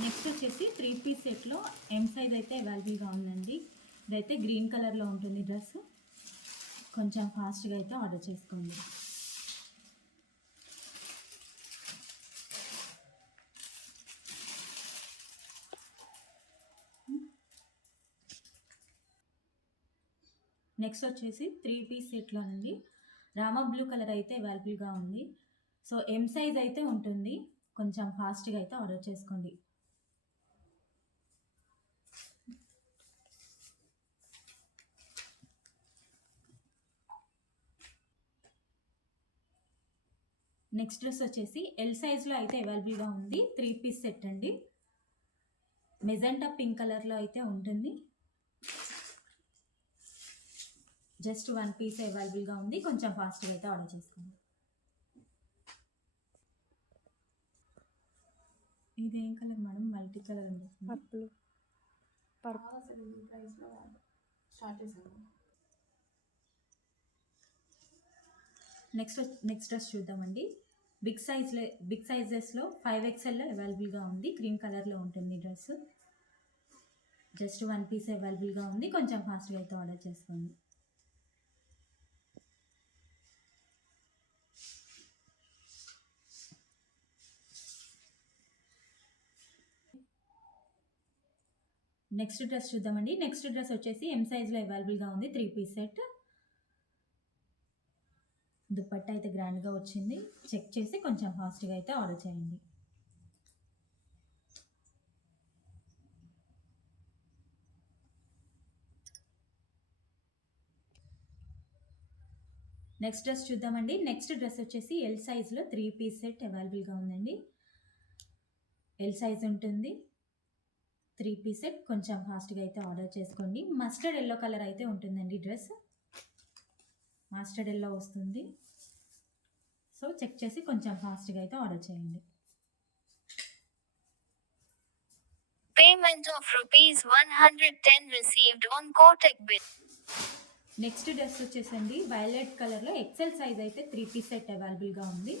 Next వచ్చేసి three piece సెట్లో M size అయితే అవైలబుల్గా ఉందండి. ఇదైతే గ్రీన్ కలర్లో ఉంటుంది డ్రెస్. కొంచెం ఫాస్ట్గా అయితే ఆర్డర్ చేసుకోండి. నెక్స్ట్ వచ్చేసి త్రీ పీస్ సెట్లో అండి రామ బ్లూ కలర్ అయితే అవైలబుల్గా ఉంది. సో ఎం సైజ్ అయితే ఉంటుంది. కొంచెం ఫాస్ట్గా అయితే ఆర్డర్ చేసుకోండి. నెక్స్ట్ డ్రెస్ వచ్చేసి ఎల్ సైజ్లో అయితే అవైలబుల్గా ఉంది. త్రీ పీస్ సెట్ అండి. మెజెంటా పింక్ కలర్లో అయితే ఉంటుంది. జస్ట్ వన్ పీస్ అవైలబుల్గా ఉంది. కొంచెం ఫాస్ట్గా అయితే ఆర్డర్ చేసుకోండి. ఇది ఏం కలర్ మేడం మల్టీ కలర్ ఉంది. పర్పుల్ పర్పుల్ స్టార్ట్ చేసాము నెక్స్ట్ నెక్స్ట్ డ్రెస్ చూద్దామండి. బిగ్ సైజ్లో బిగ్ సైజెస్లో ఫైవ్ ఎక్స్ఎల్లో అవైలబుల్గా ఉంది. క్రీమ్ కలర్లో ఉంటుంది డ్రెస్. జస్ట్ వన్ పీస్ అవైలబుల్గా ఉంది. కొంచెం ఫాస్ట్గా అయితే ఆర్డర్ చేసుకోండి. నెక్స్ట్ డ్రెస్ చూద్దామండి. నెక్స్ట్ డ్రెస్ వచ్చేసి ఎం సైజ్లో అవైలబుల్గా ఉంది. Three piece set. దుప్పట్ట అయితే గ్రాండ్గా వచ్చింది. చెక్ చేసి కొంచెం ఫాస్ట్గా అయితే ఆర్డర్ చేయండి. నెక్స్ట్ డ్రెస్ చూద్దామండి. నెక్స్ట్ డ్రెస్ వచ్చేసి ఎల్ సైజ్లో త్రీ పీస్ సెట్ అవైలబుల్గా ఉందండి. ఎల్ సైజ్ ఉంటుంది. త్రీ పీస్ సెట్ కొంచెం ఫాస్ట్గా అయితే ఆర్డర్ చేసుకోండి. మస్టర్డ్ ఎల్లో కలర్ అయితే ఉంటుందండి డ్రెస్. మాస్టర్డ్ ఎల్లో వస్తుంది? సో చెక్ చేసి కొంచెం ఫాస్ట్గా అయితే ఆర్డర్ చేయండి. Payment of rupees 110 received on Kotak bill. Next dress వచ్చేసండి. వైలెట్ కలర్లో ఎక్సెల్ సైజ్ అయితే త్రీ పీస్ సెట్ అవైలబుల్గా ఉంది.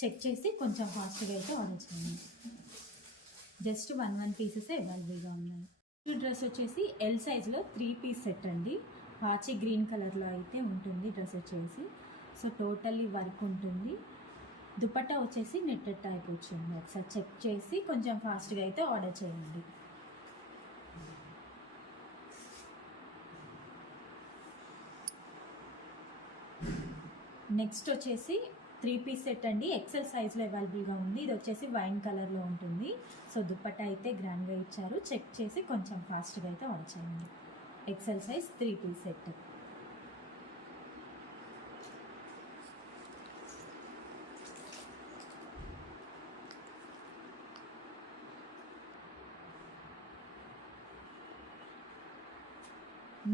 చెక్ చేసి కొంచెం ఫాస్ట్గా అయితే ఆర్డర్ చేయండి. జస్ట్ వన్ వన్ పీసెస్ అవైలబుల్గా ఉన్నాయి. ఈ డ్రెస్ వచ్చేసి ఎల్ సైజ్లో త్రీ పీస్ సెట్ అండి. పాచి గ్రీన్ కలర్లో అయితే ఉంటుంది డ్రెస్ వచ్చేసి. సో టోటల్లీ వర్క్ ఉంటుంది. దుపట్టా వచ్చేసి నెట్టెడ్ టైప్ వచ్చింది. ఒకసారి చెక్ చేసి కొంచెం ఫాస్ట్గా అయితే ఆర్డర్ చేయండి. నెక్స్ట్ వచ్చేసి త్రీ పీస్ సెట్ అండి. ఎక్సెల్ సైజ్లో అవైలబుల్గా ఉంది. ఇది వచ్చేసి వైన్ కలర్లో ఉంటుంది. సో దుప్పట్ట అయితే గ్రాండ్గా ఇచ్చారు. చెక్ చేసి కొంచెం ఫాస్ట్గా అయితే ఆర్డర్ చేయండి. XL size three piece set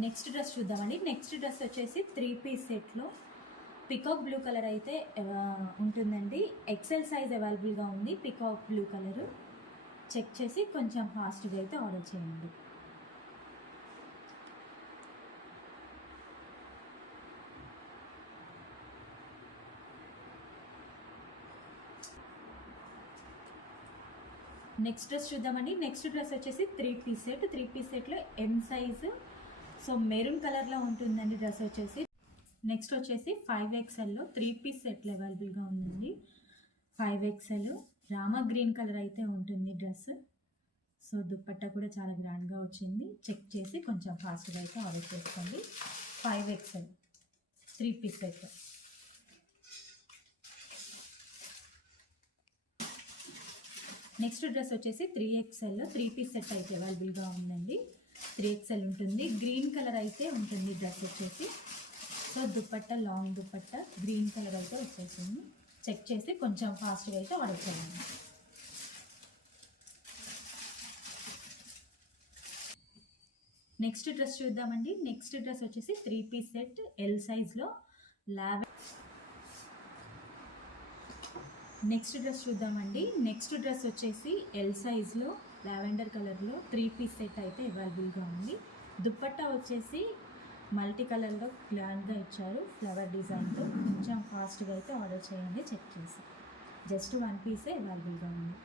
next dress చూద్దామండి. నెక్స్ట్ డ్రెస్ వచ్చేసి త్రీ పీస్ సెట్లో పికాక్ బ్లూ కలర్ అయితే ఉంటుందండి. ఎక్సెల్ సైజ్ అవైలబుల్గా ఉంది పికాక్ బ్లూ కలర్ చెక్ చేసి కొంచెం ఫాస్ట్గా అయితే ఆర్డర్ చేయండి. నెక్స్ట్ డ్రెస్ చూద్దామండి. నెక్స్ట్ డ్రెస్ వచ్చేసి three piece set three piece సెట్లో ఎం సైజ్ సో మెరూన్ కలర్లో ఉంటుందండి డ్రెస్ వచ్చేసి. నెక్స్ట్ వచ్చేసి ఫైవ్ ఎక్స్ఎల్లో త్రీ పీస్ సెట్ అవైలబుల్గా ఉందండి. Five XL Rama green colour అయితే ఉంటుంది డ్రెస్ సో దుప్పట్ట కూడా చాలా గ్రాండ్గా వచ్చింది. చెక్ చేసి కొంచెం ఫాస్ట్గా అయితే ఆర్డర్ చేసుకోండి. Five XL three piece set next dress వచ్చేసి three XL three piece set అయితే అవైలబుల్గా ఉందండి. త్రీ ఎక్స్ఎల్ ఉంటుంది. గ్రీన్ కలర్ అయితే ఉంటుంది డ్రెస్ వచ్చేసి. So dupatta long dupatta green colour అయితే వచ్చేసింది. చెక్ చేసి కొంచెం ఫాస్ట్గా అయితే ఆర్డర్ చేయండి. నెక్స్ట్ డ్రెస్ చూద్దామండి. నెక్స్ట్ డ్రెస్ వచ్చేసి త్రీ పీస్ సెట్ ఎల్ సైజ్లో లావె నెక్స్ట్ డ్రెస్ చూద్దామండి. నెక్స్ట్ డ్రెస్ వచ్చేసి ఎల్ సైజ్లో లావెండర్ కలర్లో త్రీ పీస్ సెట్ అయితే అవైలబుల్గా ఉంది. దుప్పట్టా వచ్చేసి మల్టీ కలర్లో గ్లాండ్గా ఇచ్చారు ఫ్లవర్ డిజైన్తో కొంచెం ఫాస్ట్గా అయితే ఆర్డర్ చేయండి చెక్ చేసి. జస్ట్ వన్ పీసే అవైలబుల్గా ఉంది.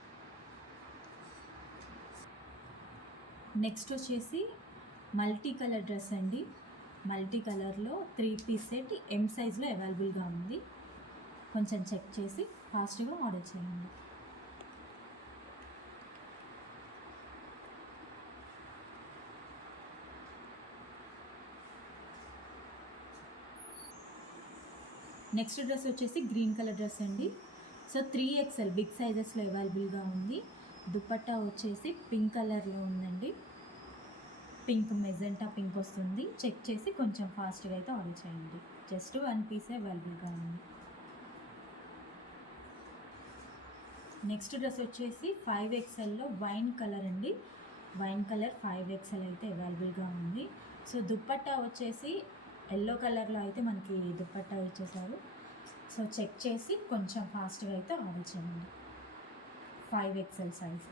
నెక్స్ట్ వచ్చేసి మల్టీ కలర్ డ్రెస్ అండి. మల్టీ కలర్లో త్రీ పీస్ సెట్ ఎం సైజ్లో అవైలబుల్గా ఉంది. కొంచెం చెక్ చేసి ఫాస్ట్గా ఆర్డర్ చేయండి. నెక్స్ట్ డ్రెస్ వచ్చేసి గ్రీన్ కలర్ డ్రెస్ అండి. సో త్రీ ఎక్స్ఎల్ బిగ్ సైజెస్లో అవైలబుల్గా ఉంది. దుపట్టా వచ్చేసి పింక్ కలర్లో ఉందండి. పింక్ మెజెంటా పింక్ వస్తుంది. చెక్ చేసి కొంచెం ఫాస్ట్గా అయితే ఆర్డర్ చేయండి. జస్ట్ వన్ పీసే అవైలబుల్గా ఉంది. నెక్స్ట్ డ్రెస్ వచ్చేసి ఫైవ్ ఎక్స్ఎల్లో వైన్ కలర్ అండి. వైన్ కలర్ ఫైవ్ ఎక్స్ఎల్ అయితే అవైలబుల్గా ఉంది. సో దుప్పట్టా వచ్చేసి ఎల్లో కలర్లో అయితే మనకి దుప్పట్టా ఇచ్చేసారు. సో చెక్ చేసి కొంచెం ఫాస్ట్గా అయితే ఆర్డర్ చేయండి. Five XL size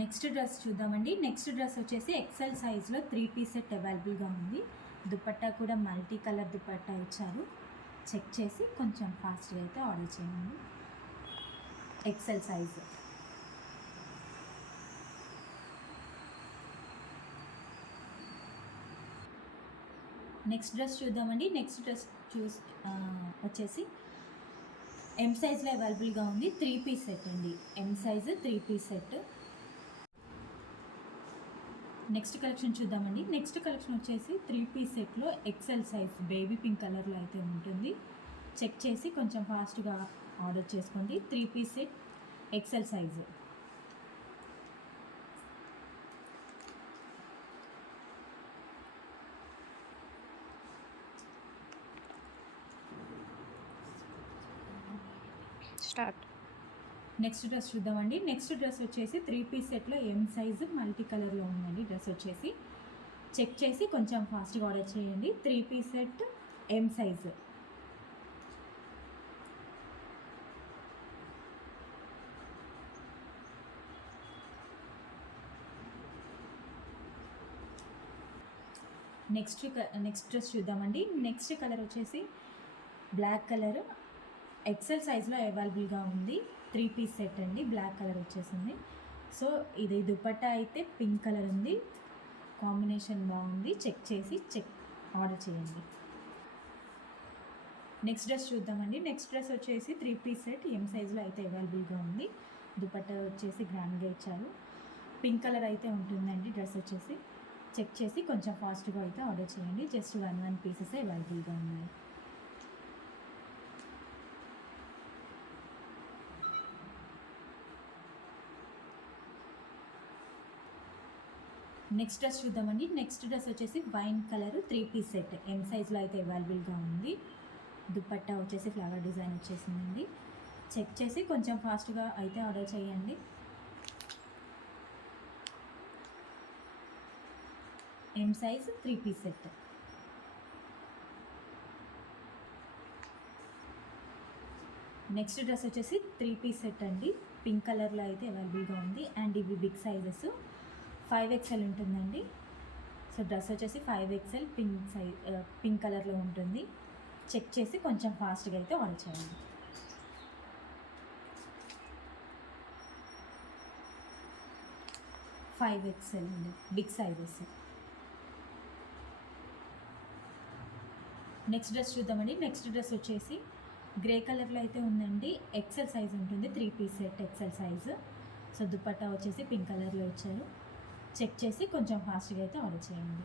next dress చూద్దామండి. నెక్స్ట్ డ్రెస్ వచ్చేసి ఎక్సెల్ సైజ్లో త్రీ పీస్ సెట్ అవైలబుల్గా ఉంది. దుపట్టా కూడా మల్టీ కలర్ దుపట్టా ఇచ్చారు. చెక్ చేసి కొంచెం ఫాస్ట్గా అయితే ఆర్డర్ చేయండి. ఎక్సెల్ సైజ్ నెక్స్ట్ డ్రెస్ చూద్దామండి. నెక్స్ట్ డ్రెస్ చూస్ వచ్చేసి ఎం సైజ్లో అవైలబుల్గా ఉంది. త్రీ పీస్ సెట్ అండి. M size three piece set next collection చూద్దామండి. నెక్స్ట్ కలెక్షన్ వచ్చేసి త్రీ పీస్ సెట్లో ఎక్సెల్ సైజ్ బేబీ పింక్ కలర్లో అయితే ఉంటుంది. చెక్ చేసి కొంచెం ఫాస్ట్గా ఆర్డర్ చేసుకోండి. Three piece set XL size. Start. Next dress చూద్దామండి. నెక్స్ట్ డ్రెస్ వచ్చేసి త్రీ పీస్ సెట్లో ఎం సైజు మల్టీ కలర్లో ఉందండి డ్రెస్ వచ్చేసి. చెక్ చేసి కొంచెం ఫాస్ట్గా ఆర్డర్ చేయండి. Three piece set M size next next dress చూద్దామండి. నెక్స్ట్ కలర్ వచ్చేసి బ్లాక్ కలర్. ఎక్సెల్ సైజ్లో అవైలబుల్గా ఉంది. త్రీ పీస్ సెట్ అండి. బ్లాక్ కలర్ వచ్చేసింది. సో ఇది దుపట్టా అయితే పింక్ కలర్ ఉంది. కాంబినేషన్ బాగుంది. చెక్ చేసి చెక్ ఆర్డర్ చేయండి. నెక్స్ట్ డ్రెస్ చూద్దామండి. నెక్స్ట్ డ్రెస్ వచ్చేసి త్రీ పీస్ సెట్. ఎం సైజులో అయితే అవైలబుల్గా ఉంది. దుపట్టా వచ్చేసి గ్రాండ్గా ఇచ్చారు. పింక్ కలర్ అయితే ఉంటుందండి డ్రెస్ వచ్చేసి. చెక్ చేసి కొంచెం ఫాస్ట్గా అయితే ఆర్డర్ చేయండి. జస్ట్ వన్ వన్ పీసెస్ అవైలబుల్గా ఉన్నాయి. నెక్స్ట్ డ్రెస్ చూద్దామండి. నెక్స్ట్ డ్రెస్ వచ్చేసి wine colour three piece set M సైజ్లో అయితే అవైలబుల్గా ఉంది. దుపట్టా వచ్చేసి ఫ్లవర్ డిజైన్ వచ్చేసిందండి. చెక్ చేసి కొంచెం ఫాస్ట్గా అయితే ఆర్డర్ చేయండి. M size three piece set next dress వచ్చేసి త్రీ పీస్ సెట్ అండి. పింక్ కలర్లో అయితే అవైలబుల్గా ఉంది. అండ్ ఇవి బిగ్ సైజెస్ ఫైవ్ ఎక్స్ఎల్ ఉంటుందండి. సో డ్రెస్ వచ్చేసి five XL pink size pink కలర్లో ఉంటుంది. చెక్ చేసి కొంచెం ఫాస్ట్గా అయితే ఆర్డర్ చేయండి. ఫైవ్ ఎక్స్ఎల్ అండి. Big sizes. నెక్స్ట్ డ్రెస్ చూద్దామండి. నెక్స్ట్ డ్రెస్ వచ్చేసి గ్రే కలర్లో అయితే ఉందండి. ఎక్సెల్ సైజ్ ఉంటుంది. Three piece set XL size. So dupatta వచ్చేసి పింక్ కలర్లో ఇచ్చారు. చెక్ చేసి కొంచెం ఫాస్ట్గా అయితే ఆర్డర్ చేయండి.